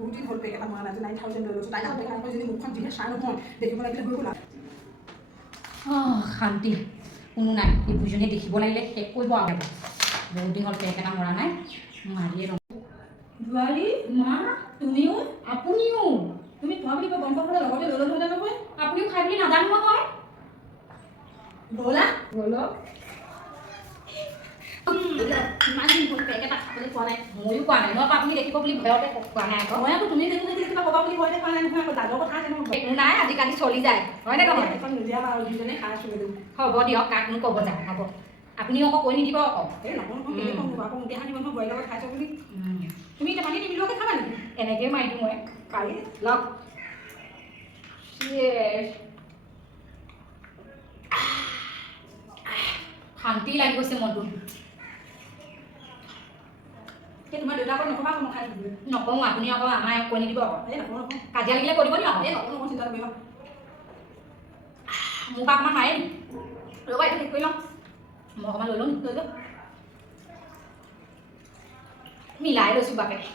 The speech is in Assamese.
বহুত দিন হ'ল পেক এটা মৰা নাই যে 9000 লৈ লৈছোঁ তাই নামতে কাৰণে যদি মুখখন যিহে চাই নহয় দেখিব লাগিলে হৈ গ'ল শান্তি কোনো নাই এই দুজনীয়ে দেখিব লাগিলে শেষ কৰিব আৰু বহুত দিন হ'ল পেক এটা মৰা নাই মাৰিয়ে ৰং বোৱাৰী মা তুমিও আপুনিও তুমি খোৱা বুলি গম পাবলৈ লগতে লৈ ল'লো নহয় আপুনিও খাই বুলি নাজানো নহয় ব'লা ব'লক ইমান দিন হ'ল পেক এটা খাবলৈ পোৱা নাই ময়ো কোৱা নাই মই আপুনি দেখিব বুলি ভয়তে কোৱা নাই আকৌ মই আকৌ তুমি দেখোন কিবা ক'বা বুলি ভয়তে কোৱা নাই নহয় আকৌ ডাঙৰ কথা আছে নহয় একো নাই আজিকালি চলি যায় হয়নে নহয় এখন নিদিয়া বাৰু দুজনে খাই আছোঁ বাইদেউ হ'ব দিয়ক কাকনো ক'ব যাওঁ হ'ব আপুনি আকৌ কৈ নিদিব আকৌ এই নকওঁ নকওঁ কেলৈ ক'ম আকৌ মুঠি সানি মানুহ বইলৰ লগত খাইছ বুলি তুমি এতিয়া পানী নিমিলোৱাকৈ খাবা নেকি এনেকৈয়ে মাৰি দিওঁ মই পাৰি লওক শান্তি লাগি গৈছে মনটো তোমাৰ দেউতাকৰ নক'বা মই খাই থাকিবলৈ নকওঁ আপুনি আকৌ আমাৰ কৈ নিদিব আকৌ এই নকওঁ নকওঁ কাজিয়া লাগিলে কৈ দিব নি আকৌ এই নকওঁ নকওঁ চিন্তা নকৰিবা মোৰ পৰা অকণমান মাৰে নি ৰ'বা এইটো শেষ কৰি লওঁ মই অকণমান লৈ লওঁ লৈ যাওঁ মিলাই লৈছোঁ বাপেকে